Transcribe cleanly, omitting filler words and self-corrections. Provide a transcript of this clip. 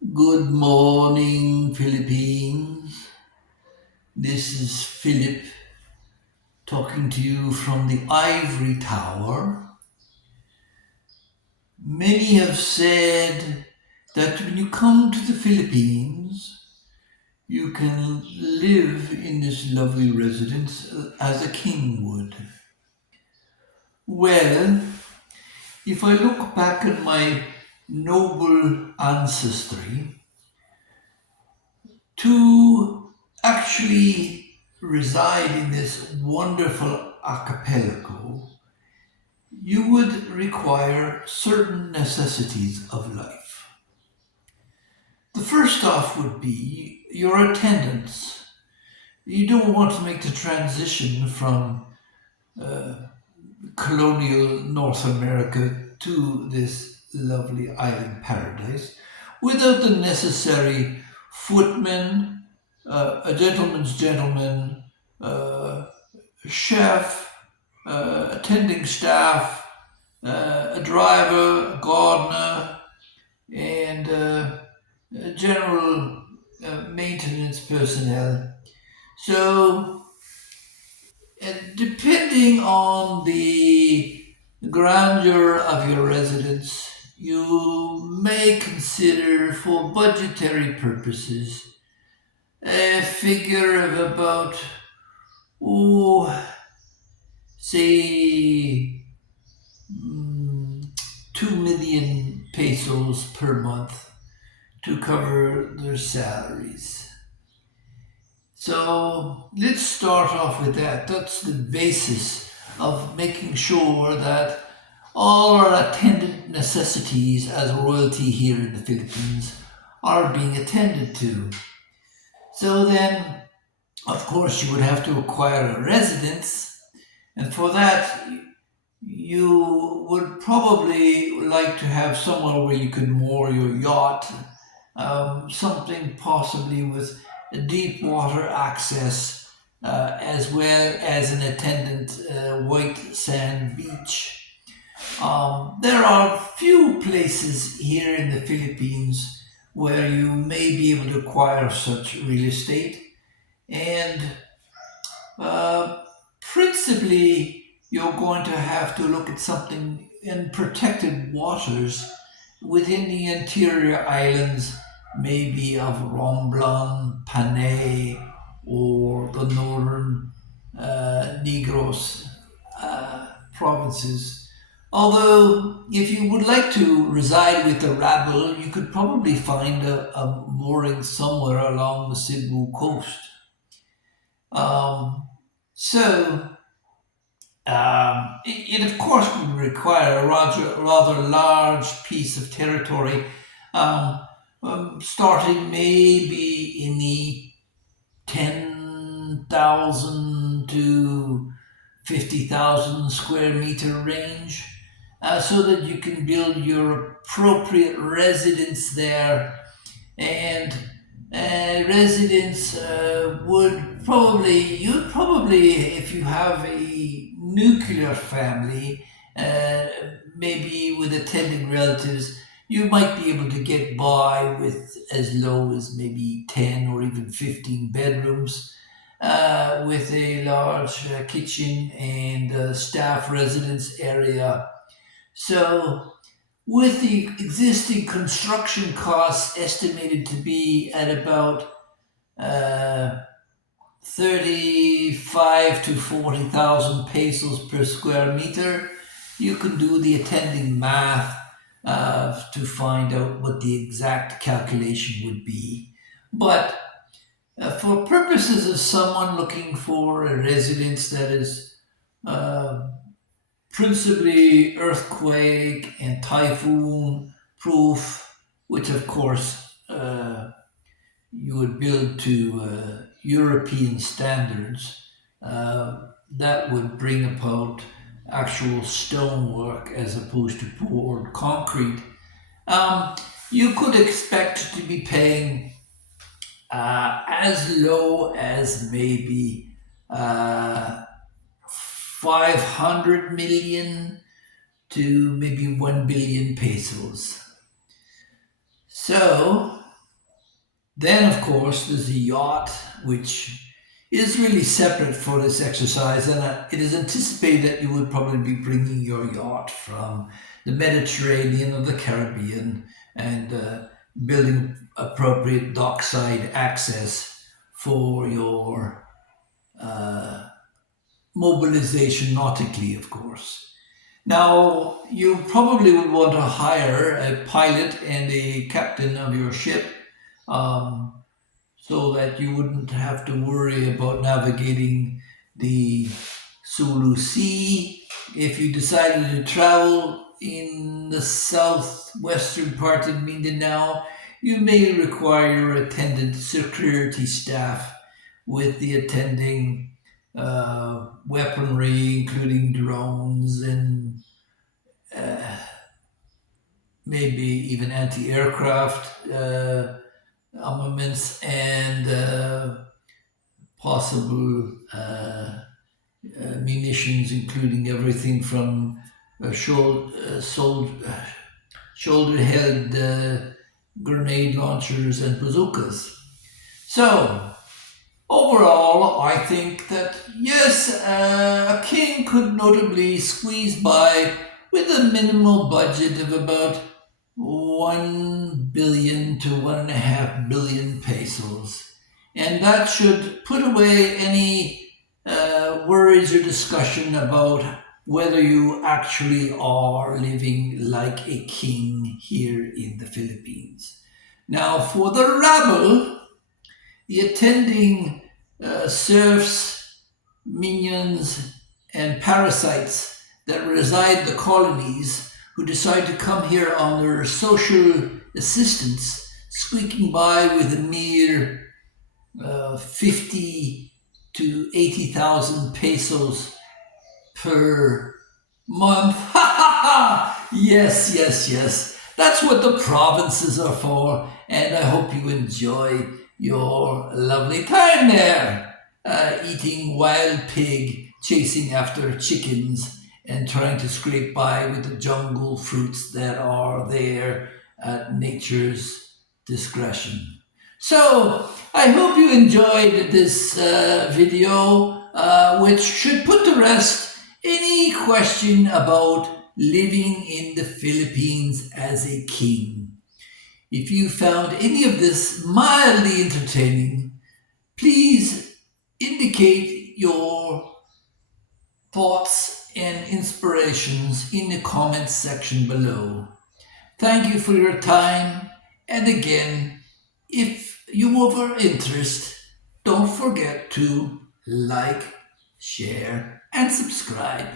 Good morning, Philippines. This is Philip talking to you from the Ivory Tower. Many have said that when you come to the Philippines, you can live in this lovely residence as a king would. Well, if I look back at my noble ancestry, to actually reside in this wonderful archipelago, you would require certain necessities of life. The first off would be your attendance. You don't want to make the transition from colonial North America to this lovely island paradise without the necessary footmen, a gentleman's gentleman, uh, chef, attending staff, a driver, a gardener, and general maintenance personnel. So, depending on the grandeur of your residence, you may consider for budgetary purposes a figure of about, oh, say 2 million pesos per month to cover their salaries. So let's start off with that. That's the basis of making sure that all our attendant necessities as royalty here in the Philippines are being attended to. So then, of course, you would have to acquire a residence, and for that, you would probably like to have somewhere where you could moor your yacht, something possibly with a deep water access, as well as an attendant white sand beach. There are few places here in the Philippines where you may be able to acquire such real estate, and principally, you're going to have to look at something in protected waters within the interior islands, maybe of Romblon, Panay, or the northern Negros provinces. Although, if you would like to reside with the rabble, you could probably find a mooring somewhere along the Cebu coast. Um, so, it of course would require a rather large piece of territory, um, starting maybe in the 10,000 to 50,000 square meter range, so that you can build your appropriate residence there. And residents you'd probably, if you have a nuclear family, uh, maybe with attending relatives, you might be able to get by with as low as maybe 10 or even 15 bedrooms, with a large kitchen and staff residence area. So, with the existing construction costs estimated to be at about uh, 35 to 40,000 pesos per square meter, you can do the attending math to find out what the exact calculation would be. But for purposes of someone looking for a residence that is uh, principally earthquake and typhoon proof, which of course you would build to European standards. That would bring about actual stonework as opposed to poured concrete. Um, you could expect to be paying as low as maybe 500 million to maybe 1 billion pesos. So, Then, of course, there's a yacht, which is really separate for this exercise, and it is anticipated that you would probably be bringing your yacht from the Mediterranean or the Caribbean and building appropriate dockside access for your mobilization nautically, of course. Now, you probably would want to hire a pilot and a captain of your ship, um, so that you wouldn't have to worry about navigating the Sulu Sea. If you decided to travel in the southwestern part of Mindanao, you may require your attendant security staff with the attending weaponry, including drones and maybe even anti-aircraft armaments and possible munitions, including everything from shoulder-held grenade launchers and bazookas. So, overall, I think that yes, a king could notably squeeze by with a minimal budget of about 1 billion to 1.5 billion pesos. And that should put away any worries or discussion about whether you actually are living like a king here in the Philippines. Now, for the rabble, the attending serfs, minions, and parasites that reside in the colonies who decide to come here on their social assistance, squeaking by with a mere 50 to 80,000 pesos per month. Yes, yes, yes. That's what the provinces are for, and I hope you enjoy your lovely time there, eating wild pig, chasing after chickens, and trying to scrape by with the jungle fruits that are there at nature's discretion. So, I hope you enjoyed this video, which should put to rest any question about living in the Philippines as a king. If you found any of this mildly entertaining, please indicate your thoughts and inspirations in the comments section below. Thank you for your time, and again, if you were of interest, don't forget to like, share, and subscribe.